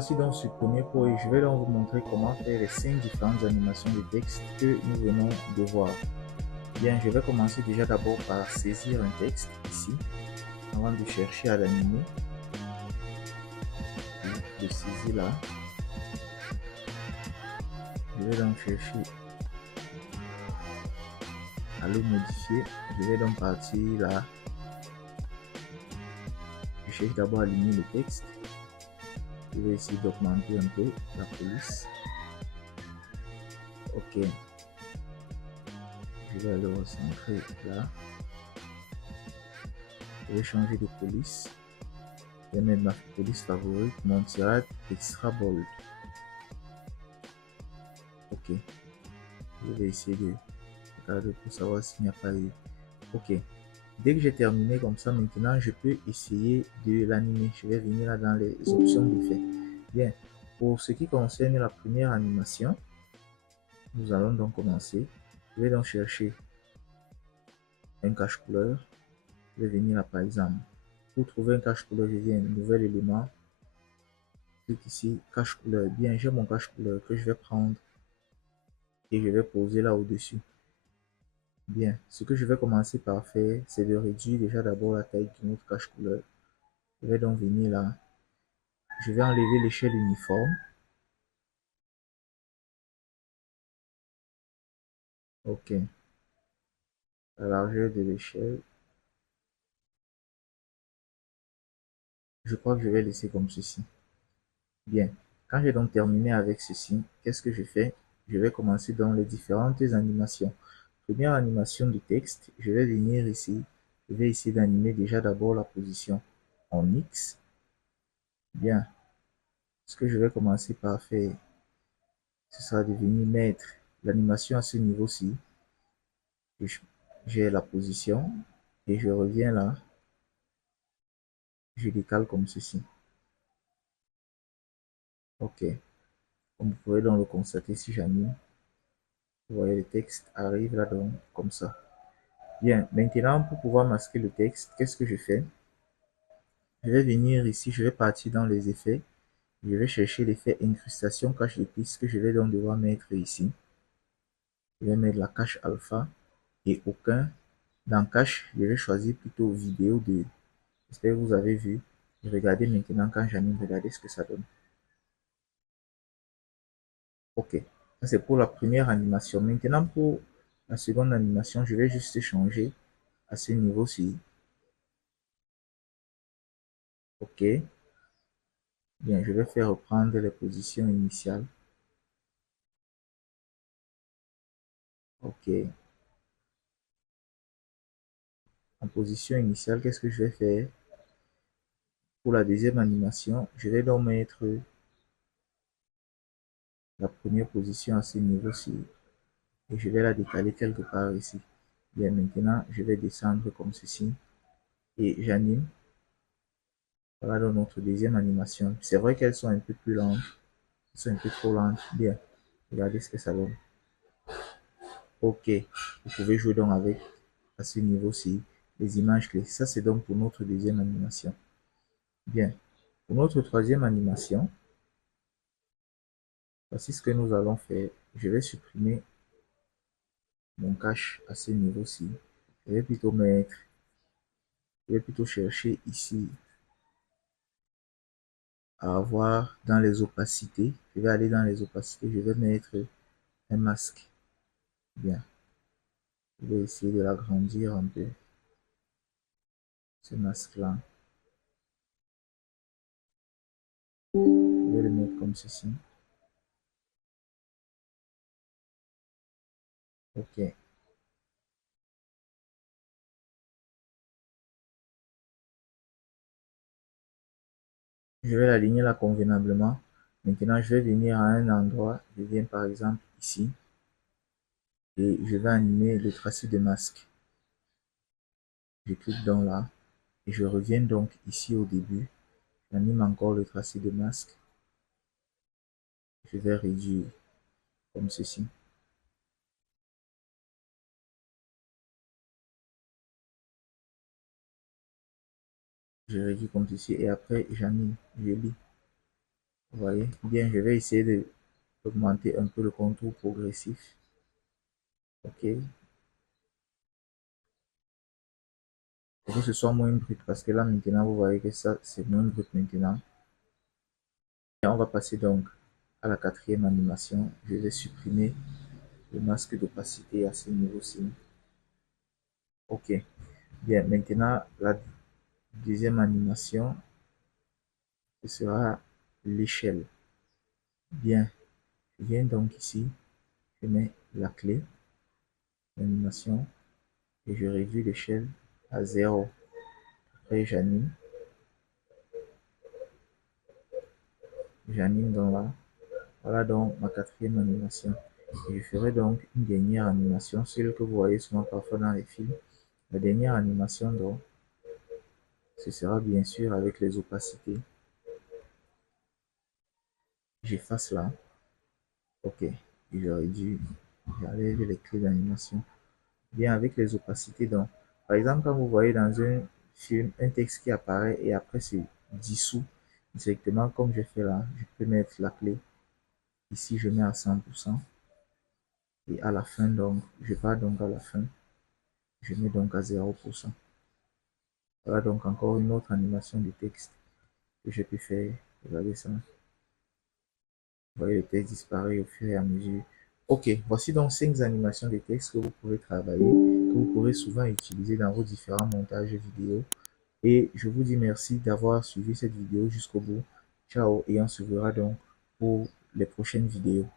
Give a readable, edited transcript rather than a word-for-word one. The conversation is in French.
voici donc sur le premier point et je vais donc vous montrer comment faire les 5 différentes animations de texte que nous venons de voir. Bien, je vais commencer déjà d'abord par saisir un texte ici, avant de chercher à l'animer. Je saisis là. Je vais donc chercher à le modifier. Je vais donc partir là. Je cherche d'abord à aligner le texte. Je vais essayer d'augmenter un peu la police. Ok. Je vais le recentrer là. Je vais changer de police. Je vais mettre ma police favorite, mon tirade extra bold. Ok. Je vais essayer de regarder pour savoir s'il n'y a pas eu. Ok. Dès que j'ai terminé comme ça, maintenant, je peux essayer de l'animer. Je vais venir là dans les options d'effet. Bien. Pour ce qui concerne la première animation, nous allons donc commencer. Je vais donc chercher un cache-couleur. Je vais venir là par exemple. Pour trouver un cache-couleur, je viens nouvel élément. Clique ici, cache-couleur. Bien, j'ai mon cache-couleur que je vais prendre et je vais poser là au-dessus. Bien, ce que je vais commencer par faire, c'est de réduire déjà d'abord la taille de notre cache-couleur. Je vais donc venir là. Je vais enlever l'échelle uniforme. Ok. La largeur de l'échelle. Je crois que je vais laisser comme ceci. Bien. Quand j'ai donc terminé avec ceci, qu'est-ce que je fais? Je vais commencer dans les différentes animations. Première animation du texte, je vais venir ici. Je vais essayer d'animer déjà d'abord la position en X. Bien. Ce que je vais commencer par faire, ce sera de venir mettre l'animation à ce niveau-ci. J'ai la position et je reviens là. Je décale comme ceci. Ok. Comme vous pouvez donc le constater si j'anime. Vous voyez, le texte arrive là donc comme ça. Bien, maintenant pour pouvoir masquer le texte, qu'est-ce que je fais? Je vais venir ici, je vais partir dans les effets. Je vais chercher l'effet incrustation cache de piste que je vais donc devoir mettre ici. Je vais mettre la cache alpha et aucun. Dans cache, je vais choisir plutôt vidéo 2. J'espère que vous avez vu. Regardez maintenant quand j'anime, regardez ce que ça donne. Ok, ça c'est pour la première animation. Maintenant pour la seconde animation, je vais juste changer à ce niveau-ci. Ok, bien, je vais faire reprendre les positions initiales. Ok, en position initiale, qu'est-ce que je vais faire? Pour la deuxième animation, je vais donc mettre la première position à ce niveau-ci et je vais la décaler quelque part ici. Bien, maintenant, je vais descendre comme ceci et j'anime. Voilà donc notre deuxième animation. C'est vrai qu'elles sont un peu plus lentes. Elles sont un peu trop lentes. Bien, regardez ce que ça donne. Ok, vous pouvez jouer donc avec à ce niveau-ci les images clés. Ça, c'est donc pour notre deuxième animation. Bien, pour notre troisième animation, voici ce que nous allons faire. Je vais supprimer mon cache à ce niveau-ci. Je vais plutôt mettre, je vais plutôt chercher ici à avoir dans les opacités. Je vais aller dans les opacités, je vais mettre un masque. Bien, je vais essayer de l'agrandir un peu, ce masque-là. Je vais le mettre comme ceci. Ok. Je vais l'aligner là convenablement. Maintenant, je vais venir à un endroit. Je viens par exemple ici. Et je vais animer le tracé de masque. Je clique dans là. Et je reviens donc ici au début. J'anime encore le tracé de masque. Je vais réduire comme ceci. Je réduis comme ceci. Et après, j'anime. Je lis. Vous voyez? Bien, je vais essayer d'augmenter un peu le contour progressif. OK. Pour que ce soit moins brut, parce que là maintenant, vous voyez que ça, c'est moins brut maintenant. Et on va passer donc à la quatrième animation. Je vais supprimer le masque d'opacité à ce niveau-ci. OK. Bien, maintenant, la deuxième animation, ce sera l'échelle. Bien, je viens donc ici, je mets la clé d'animation et je réduis l'échelle à 0. Après, j'anime dans là. Voilà donc ma quatrième animation. Et je ferai donc une dernière animation, celle que vous voyez souvent parfois dans les films. La dernière animation, donc, ce sera bien sûr avec les opacités. J'efface là. OK. Et j'enlève les clés d'animation. Bien avec les opacités, donc, par exemple, quand vous voyez dans un film un texte qui apparaît et après c'est dissous directement, comme je fais là, je peux mettre la clé. Ici, je mets à 100%. Et à la fin, donc, je pars donc à la fin. Je mets donc à 0%. Voilà donc encore une autre animation du texte que je peux faire. Regardez ça. Vous voyez le texte disparaît au fur et à mesure. Ok, voici donc 5 animations de texte que vous pouvez travailler, que vous pourrez souvent utiliser dans vos différents montages vidéo. Et je vous dis merci d'avoir suivi cette vidéo jusqu'au bout. Ciao et on se verra donc pour les prochaines vidéos.